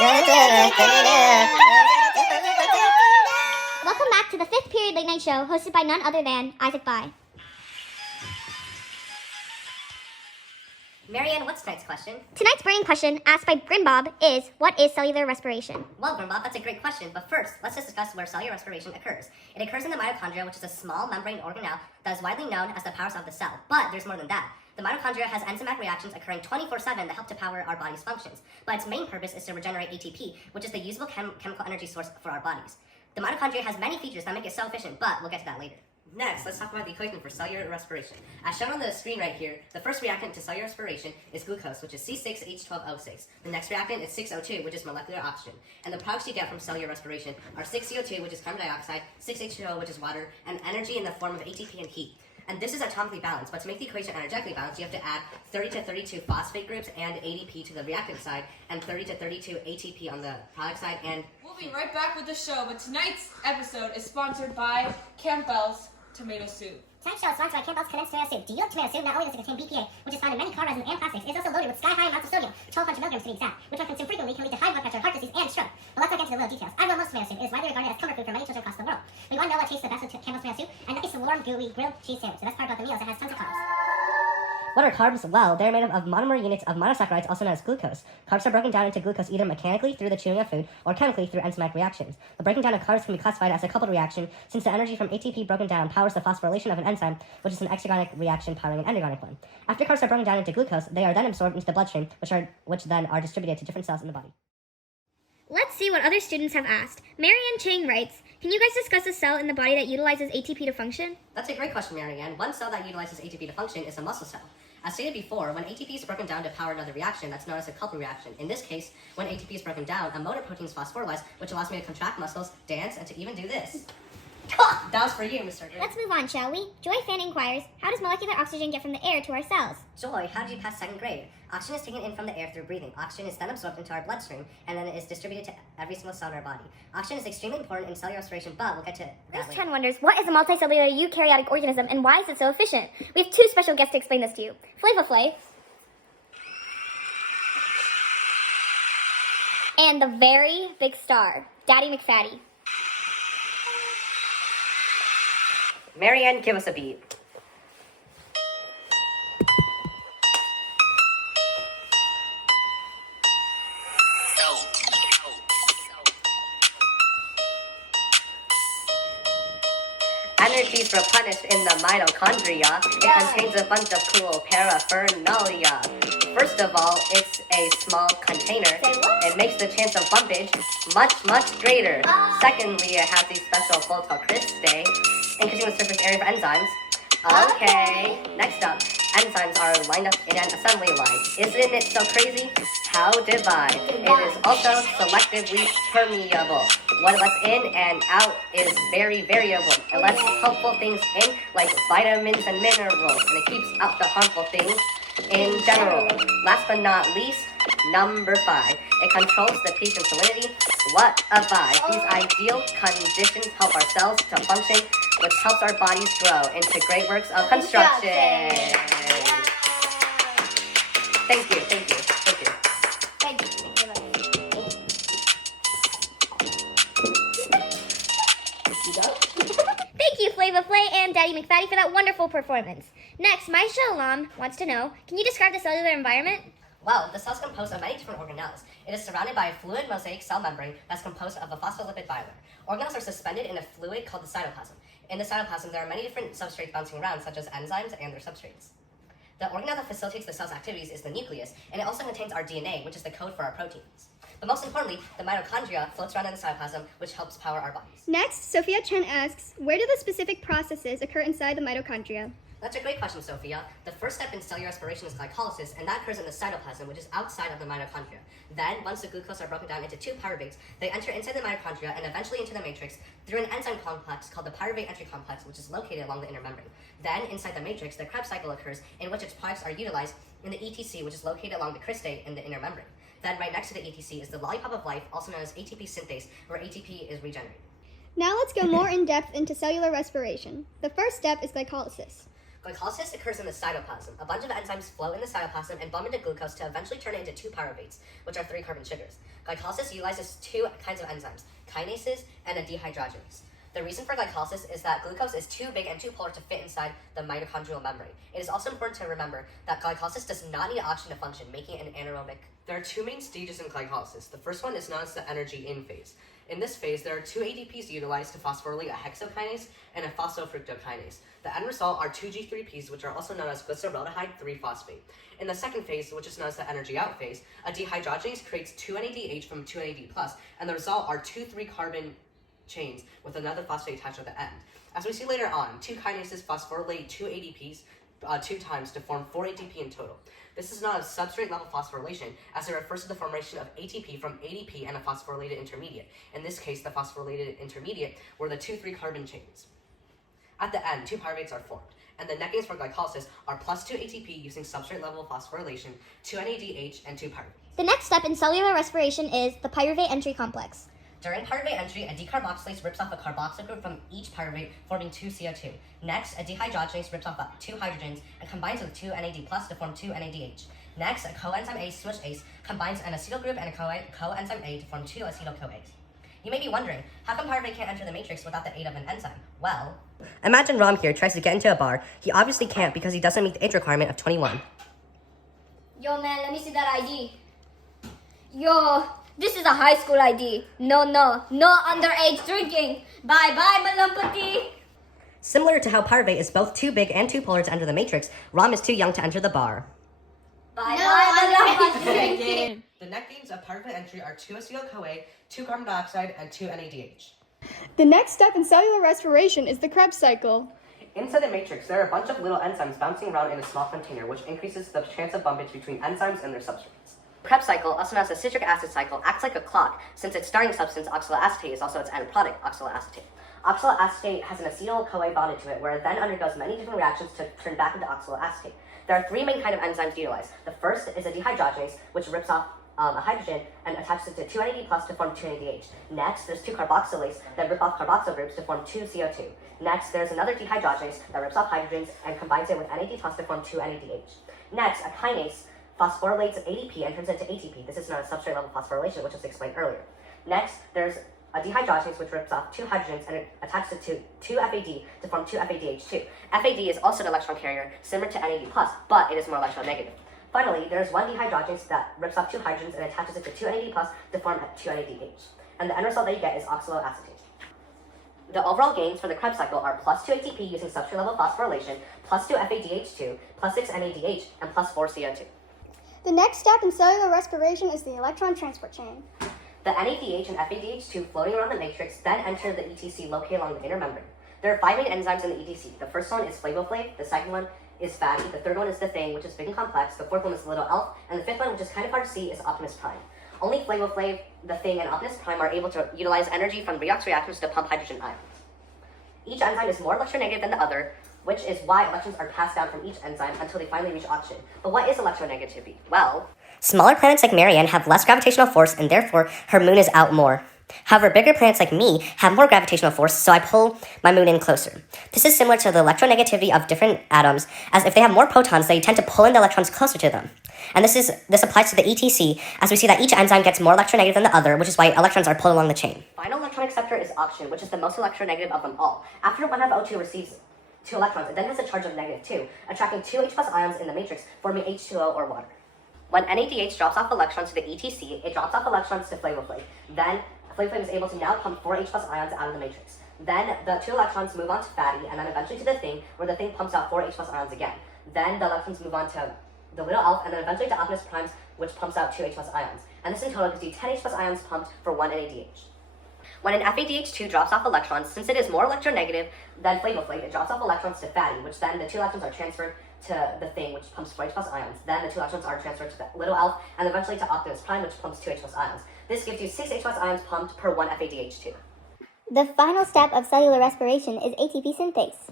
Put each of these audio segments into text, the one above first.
Welcome back to the 5th period late night show hosted by none other than Isaac Bai. Marianne, what's tonight's question? Tonight's burning question asked by Grimbob is, what is cellular respiration? Well, Grimbob, that's a great question, but first, let's just discuss where cellular respiration occurs. It occurs in the mitochondria, which is a small membrane organelle that is widely known as the powerhouse of the cell. But there's more than that. The mitochondria has enzymatic reactions occurring 24/7 that help to power our body's functions. But its main purpose is to regenerate ATP, which is the usable chemical energy source for our bodies. The mitochondria has many features that make it so efficient, but we'll get to that later. Next, let's talk about the equation for cellular respiration. As shown on the screen right here, the first reactant to cellular respiration is glucose, which is C6H12O6. The next reactant is 6O2, which is molecular oxygen. And the products you get from cellular respiration are 6CO2, which is carbon dioxide, 6H2O, which is water, and energy in the form of ATP and heat. And this is atomically balanced, but to make the equation energetically balanced, you have to add 30 to 32 phosphate groups and ADP to the reactant side, and 30 to 32 ATP on the product side, and... We'll be right back with the show, but tonight's episode is sponsored by Campbell's Tomato Soup. Tonight's show is sponsored by Campbell's Condensed Tomato Soup. Do you like tomato soup? Not only does it contain BPA, which is found in many car resins and plastics, it is also loaded with sky-high amounts of sodium, 1,200 milligrams to be exact, which when consumed frequently can lead to high blood pressure, heart disease, and stroke. But let's not get into the little details. I love most tomato soup. It is widely regarded as comfort food for many children across the world. But you want to know what tastes the best with Campbell's tomato soup? And that is the warm, gooey, grilled cheese sandwich. The best part about the meal is it has tons of carbs. What are carbs? Well, they're made up of monomer units of monosaccharides, also known as glucose. Carbs are broken down into glucose either mechanically through the chewing of food or chemically through enzymatic reactions. The breaking down of carbs can be classified as a coupled reaction since the energy from ATP broken down powers the phosphorylation of an enzyme, which is an exergonic reaction powering an endergonic one. After carbs are broken down into glucose, they are then absorbed into the bloodstream, which then are distributed to different cells in the body. Let's see what other students have asked. Marianne Chang writes, can you guys discuss a cell in the body that utilizes ATP to function? That's a great question, Marianne. One cell that utilizes ATP to function is a muscle cell. As stated before, when ATP is broken down to power another reaction, that's known as a coupled reaction. In this case, when ATP is broken down, a motor protein is phosphorylized, which allows me to contract muscles, dance, and to even do this. That was for you, Mr. Grimm. Let's move on, shall we? Joy Fan inquires, how does molecular oxygen get from the air to our cells? Joy, how did you pass second grade? Oxygen is taken in from the air through breathing. Oxygen is then absorbed into our bloodstream, and then it is distributed to every single cell in our body. Oxygen is extremely important in cellular respiration, but we'll get to that Grace later. Chen wonders, what is a multicellular eukaryotic organism and why is it so efficient? We have two special guests to explain this to you. Flava Flav. And the very big star, Daddy McFaddy. Marianne, give us a beat. Energy is replenished in the mitochondria. It contains a bunch of cool paraphernalia. First of all, it's a small container. It makes the chance of bumpage much, much greater. Secondly, it has these special photocristae, increasing the surface area for enzymes. Okay, next up, enzymes are lined up in an assembly line. Isn't it so crazy? How divine. It is also selectively permeable. What lets in and out is very variable. It lets helpful things in, like vitamins and minerals, and it keeps out the harmful things in general. Last but not least, number 5. It controls the pH and salinity. What a vibe. These ideal conditions help our cells to function, which helps our bodies grow into great works of construction. Thank you, thank you, thank you. Thank you. Thank you, Flava Flay and Daddy McFaddy, for that wonderful performance. Next, Maisha Alam wants to know, can you describe the cellular environment? Well, the cell is composed of many different organelles. It is surrounded by a fluid mosaic cell membrane that's composed of a phospholipid bilayer. Organelles are suspended in a fluid called the cytoplasm. In the cytoplasm, there are many different substrates bouncing around, such as enzymes and their substrates. The organelle that facilitates the cell's activities is the nucleus, and it also contains our DNA, which is the code for our proteins. But most importantly, the mitochondria floats around in the cytoplasm, which helps power our bodies. Next, Sophia Chen asks, where do the specific processes occur inside the mitochondria? That's a great question, Sophia. The first step in cellular respiration is glycolysis, and that occurs in the cytoplasm, which is outside of the mitochondria. Then, once the glucose are broken down into 2 pyruvates, they enter inside the mitochondria and eventually into the matrix through an enzyme complex called the Pyruvate Entry complex, which is located along the inner membrane. Then, inside the matrix, the Krebs Cycle occurs, in which its products are utilized in the ETC, which is located along the cristae in the inner membrane. Then, right next to the ETC is the lollipop of life, also known as ATP synthase, where ATP is regenerated. Now let's go more in depth into cellular respiration. The first step is glycolysis. Glycolysis occurs in the cytoplasm. A bunch of enzymes flow in the cytoplasm and bump into glucose to eventually turn it into two pyruvates, which are 3-carbon sugars. Glycolysis utilizes two kinds of enzymes, kinases and a dehydrogenase. The reason for glycolysis is that glucose is too big and too polar to fit inside the mitochondrial membrane. It is also important to remember that glycolysis does not need oxygen to function, making it an anaerobic. There are two main stages in glycolysis. The first one is known as the energy in phase. In this phase, there are two ATPs utilized to phosphorylate a hexokinase and a phosphofructokinase. The end result are two G3Ps, which are also known as glyceraldehyde 3-phosphate. In the second phase, which is known as the energy out phase, a dehydrogenase creates 2-NADH from 2-NAD+, and the result are two 3-carbon chains with another phosphate attached at the end. As we see later on, two kinases phosphorylate two ADPs 2 times to form 4 ATP in total. This is known as substrate level phosphorylation, as it refers to the formation of ATP from ADP and a phosphorylated intermediate. In this case, the phosphorylated intermediate were the two 3-carbon chains. At the end, two pyruvates are formed, and the net gains for glycolysis are +2 ATP using substrate level phosphorylation, 2 NADH, and 2 pyruvates. The next step in cellular respiration is the Pyruvate Entry complex. During pyruvate entry, a decarboxylase rips off a carboxyl group from each pyruvate, forming 2 CO2. Next, a dehydrogenase rips off 2 hydrogens and combines with 2 NAD+ to form 2 NADH. Next, a coenzyme A switch ACE combines an acetyl group and a coenzyme A to form 2 acetyl-CoAs. You may be wondering, how come pyruvate can't enter the matrix without the aid of an enzyme? Well, imagine Ram here tries to get into a bar. He obviously can't because he doesn't meet the age requirement of 21. Yo, man, let me see that ID. Yo, this is a high school ID. No underage drinking. Bye-bye, malampati. Similar to how pyruvate is both too big and too polar to enter the matrix, Ram is too young to enter the bar. Bye-bye, malampati drinking. The net gains of pyruvate entry are 2 acetyl-CoA, 2 carbon dioxide, and 2 NADH. The next step in cellular respiration is the Krebs Cycle. Inside the matrix, there are a bunch of little enzymes bouncing around in a small container, which increases the chance of bumpage between enzymes and their substrates. Krebs cycle, also known as the citric acid cycle, acts like a clock, since its starting substance, oxaloacetate, is also its end product, oxaloacetate. Oxaloacetate has an acetyl-CoA bonded to it, where it then undergoes many different reactions to turn back into oxaloacetate. There are 3 main kinds of enzymes utilized. The first is a dehydrogenase, which rips off a hydrogen and attaches it to 2 NAD+ to form 2 NADH. Next, there's 2 carboxylases that rip off carboxyl groups to form 2 CO2. Next, there's another dehydrogenase that rips off hydrogens and combines it with NAD+ to form 2 NADH. Next, a kinase phosphorylates ADP and turns it into ATP. This is known as substrate level phosphorylation, which was explained earlier. Next, there's a dehydrogenase which rips off 2 hydrogens and it attaches it to 2 FAD to form 2 FADH2. FAD is also an electron carrier, similar to NAD+, but it is more electronegative. Finally, there's one dehydrogenase that rips off 2 hydrogens and attaches it to 2 NAD+ to form 2 NADH. And the end result that you get is oxaloacetate. The overall gains for the Krebs cycle are +2 ATP using substrate level phosphorylation, +2 FADH2, +6 NADH, and +4 CO2. The next step in cellular respiration is the electron transport chain. The NADH and FADH2 floating around the matrix then enter the ETC located along the inner membrane. There are 5 main enzymes in the ETC. The first one is flavoflav, the second one is fatty, the third one is the thing, which is big and complex, the fourth one is the little elf, and the fifth one, which is kind of hard to see, is Optimus Prime. Only flavoflav, the thing, and Optimus Prime are able to utilize energy from redox reactions to pump hydrogen ions. Each enzyme is more electronegative than the other, which is why electrons are passed down from each enzyme until they finally reach oxygen. But what is electronegativity? Well, smaller planets like Marianne have less gravitational force and therefore her moon is out more. However, bigger planets like me have more gravitational force, so I pull my moon in closer. This is similar to the electronegativity of different atoms, as if they have more protons, they tend to pull in the electrons closer to them. And this applies to the ETC, as we see that each enzyme gets more electronegative than the other, which is why electrons are pulled along the chain. Final electron acceptor is oxygen, which is the most electronegative of them all. After one half O2 receives 2 electrons, it then has a charge of -2, attracting 2 H+ ions in the matrix, forming H2O or water. When NADH drops off electrons to the ETC, it drops off electrons to flavoflav. Then flavoflav is able to now pump 4 H+ ions out of the matrix. Then the 2 electrons move on to fatty, and then eventually to the thing, where the thing pumps out 4 H+ ions again. Then the electrons move on to the little elf, and then eventually to Optimus Primes, which pumps out 2 H+ ions. And this in total gives you 10 H+ ions pumped for 1 NADH. When an FADH2 drops off electrons, since it is more electronegative than flavoflav, it drops off electrons to fatty, which then the 2 electrons are transferred to the thing, which pumps 4 H+ ions. Then the 2 electrons are transferred to the little elf, and eventually to Optimus Prime, which pumps 2 H+ ions. This gives you 6 H+ ions pumped per 1 FADH2. The final step of cellular respiration is ATP synthase.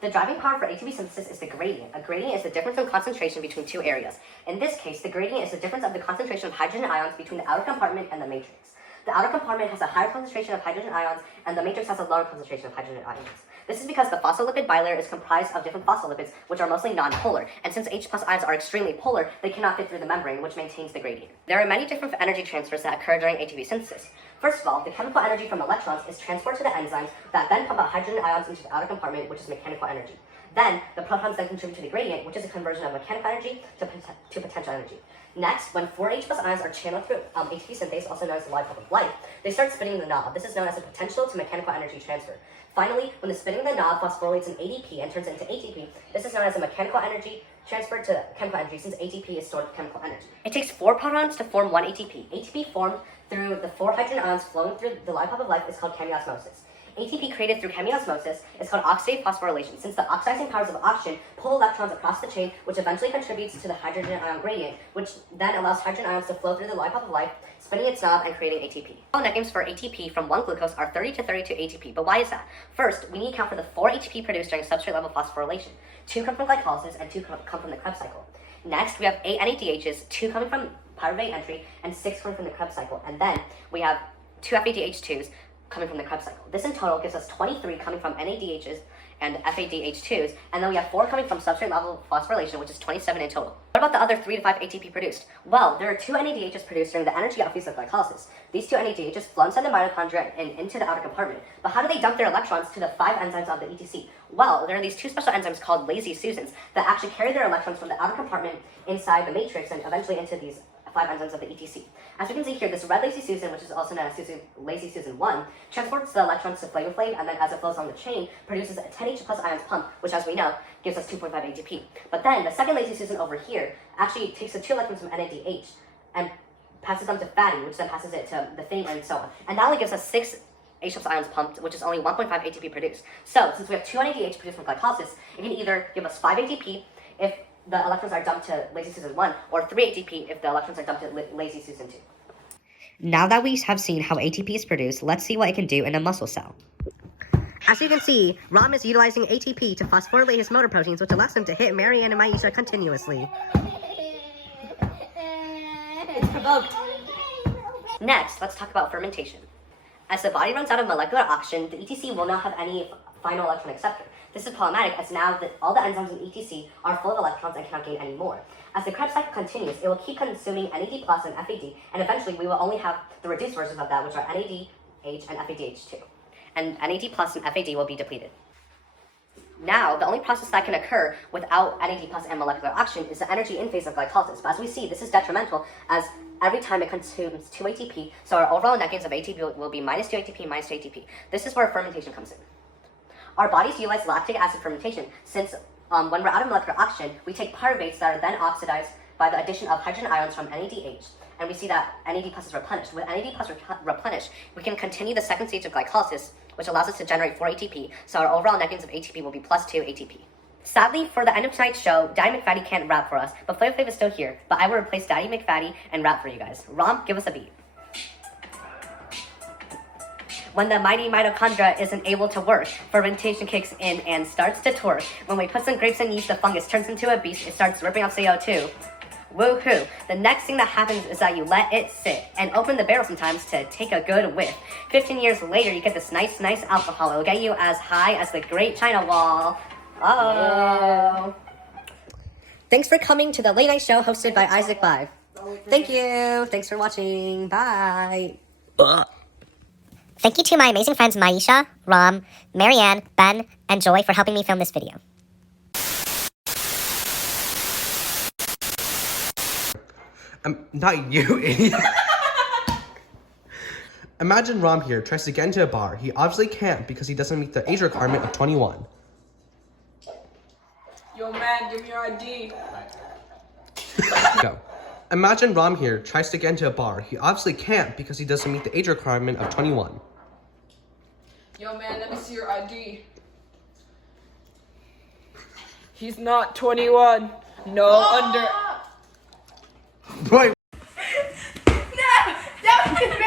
The driving power for ATP synthesis is the gradient. A gradient is the difference in concentration between 2 areas. In this case, the gradient is the difference of the concentration of hydrogen ions between the outer compartment and the matrix. The outer compartment has a higher concentration of hydrogen ions, and the matrix has a lower concentration of hydrogen ions. This is because the phospholipid bilayer is comprised of different phospholipids, which are mostly non-polar, and since H+ ions are extremely polar, they cannot fit through the membrane, which maintains the gradient. There are many different energy transfers that occur during ATP synthesis. First of all, the chemical energy from electrons is transferred to the enzymes that then pump out hydrogen ions into the outer compartment, which is mechanical energy. Then, the protons then contribute to the gradient, which is a conversion of mechanical energy to potential energy. Next, when 4 H+ ions are channeled through ATP synthase, also known as the light bulb of life, they start spinning the knob. This is known as a potential to mechanical energy transfer. Finally, when the spinning of the knob phosphorylates in ADP and turns into ATP, this is known as a mechanical energy transferred to chemical energy, since ATP is stored chemical energy. It takes 4 protons to form 1 ATP. ATP formed through the 4 hydrogen ions flowing through the light bulb of life is called chemiosmosis. ATP created through chemiosmosis is called oxidative phosphorylation, since the oxidizing powers of oxygen pull electrons across the chain, which eventually contributes to the hydrogen ion gradient, which then allows hydrogen ions to flow through the light bulb of life, spinning its knob and creating ATP. All net games for ATP from 1 glucose are 30 to 32 ATP, but why is that? First, we need to account for the 4 ATP produced during substrate level phosphorylation. 2 come from glycolysis and 2 come from the Krebs cycle. Next, we have 8 NADHs, 2 coming from Pyruvate Entry and 6 coming from the Krebs cycle, and then we have 2 FADH2s coming from the Krebs cycle. This in total gives us 23 coming from NADHs and FADH2s, and then we have 4 coming from substrate level phosphorylation, which is 27 in total. What about the other 3 to 5 ATP produced? Well, there are 2 NADHs produced during the energy outphase of glycolysis. These 2 NADHs flow inside the mitochondria and into the outer compartment. But how do they dump their electrons to the 5 enzymes of the ETC? Well, there are these 2 special enzymes called lazy Susans that actually carry their electrons from the outer compartment inside the matrix and eventually into these 5 enzymes of the ETC. As we can see here, this red lazy Susan, which is also known as lazy Susan 1, transports the electrons to flavin-flav, and then as it flows along the chain, produces a 10 H+ ions pump, which as we know, gives us 2.5 ATP. But then, the second lazy Susan over here actually takes the 2 electrons from NADH and passes them to fatty, which then passes it to the thing, and so on. And that only gives us 6 H+ ions pumped, which is only 1.5 ATP produced. So, since we have 2 NADH produced from glycolysis, it can either give us 5 ATP if the electrons are dumped to lazy Susan 1, or 3 ATP if the electrons are dumped to lazy Susan 2. Now that we have seen how ATP is produced, let's see what it can do in a muscle cell. As you can see, Ram is utilizing ATP to phosphorylate his motor proteins, which allows him to hit Marianne and Maisha continuously. It's provoked. Next, let's talk about fermentation. As the body runs out of molecular oxygen, the ETC will not have any final electron acceptor. This is problematic as now that all the enzymes in ETC are full of electrons and cannot gain any more. As the Krebs cycle continues, it will keep consuming NAD+ and FAD, and eventually we will only have the reduced versions of that, which are NADH and FADH2. And NAD+ and FAD will be depleted. Now, the only process that can occur without NAD+ and molecular oxygen is the energy in phase of glycolysis. But as we see, this is detrimental as every time it consumes 2 ATP, so our overall net gains of ATP will be minus 2 ATP, minus 2 ATP. This is where fermentation comes in. Our bodies utilize lactic acid fermentation since when we're out of molecular oxygen, we take pyruvates that are then oxidized by the addition of hydrogen ions from NADH, and we see that NAD+ is replenished. With NAD+ replenished, we can continue the second stage of glycolysis, which allows us to generate 4 ATP, so our overall net gains of ATP will be plus 2 ATP. Sadly, for the end of tonight's show, Daddy McFatty can't rap for us, but Flavor Flav is still here, but I will replace Daddy McFatty and rap for you guys. Rom, give us a beat. When the mighty mitochondria isn't able to work, fermentation kicks in and starts to twerk. When we put some grapes in yeast, the fungus turns into a beast, it starts ripping up CO2. Woohoo! The next thing that happens is that you let it sit and open the barrel sometimes to take a good whiff. 15 years later, you get this nice alcohol. It'll get you as high as the Great China Wall. Oh! Yeah. Thanks for coming to the late night show hosted by Isaac Live. Thank you. Thanks for watching. Bye. Thank you to my amazing friends Maisha, Ram, Marianne, Ben, and Joy for helping me film this video. Not you, idiot. Imagine Ram here tries to get into a bar. He obviously can't because he doesn't meet the age requirement of 21. Yo, man, give me your ID. Go. Imagine Ram here tries to get into a bar. He obviously can't because he doesn't meet the age requirement of 21. Yo, man, let me see your ID. He's not 21. No, under... Boy.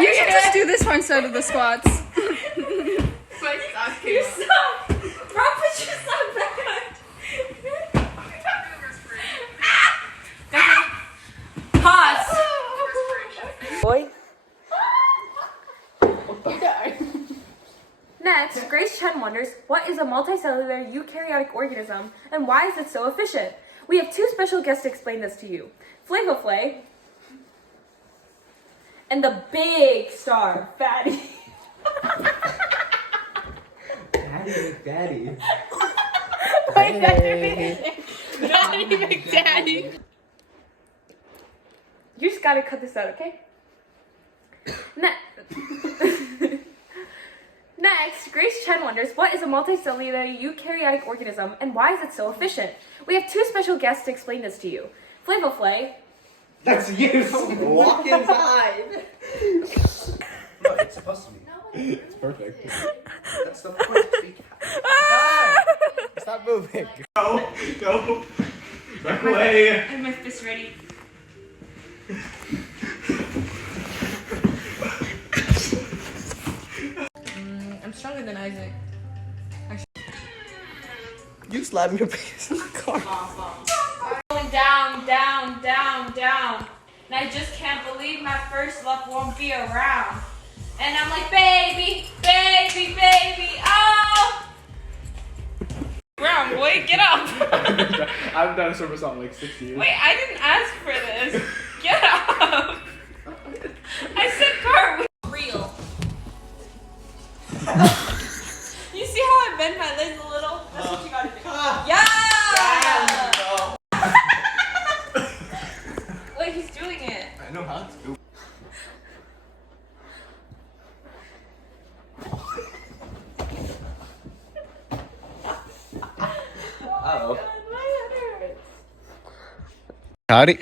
You should just do this one instead of the squats. You suck! Robert, you suck bad! Pause! Boy? Next, Grace Chen wonders, what is a multicellular eukaryotic organism and why is it so efficient? We have two special guests to explain this to you. Flavaflay and the big star, Fatty. Daddy. Daddy McDaddy. You just gotta cut this out, okay? Next, Grace Chen wonders, what is a multicellular eukaryotic organism and why is it so efficient? We have two special guests to explain this to you. Flavaflay. That's you. Walk inside. No, it's supposed to be. It's perfect. That's the point. Stop moving. Go. Back away. I have my fist ready. I'm stronger than Isaac. You slammed your face in the car. Going down, down, down, down. And I just can't believe my first love won't be around. And I'm like, baby, baby, baby, oh! Ground, boy, get up. I've done a somersault in like 6 years. Wait, I didn't ask for this. Get up. I said cartwheel. Real. You see how I bend my legs a little? That's what you gotta do. Yeah! Wait, he's doing it. I know how to. Howdy.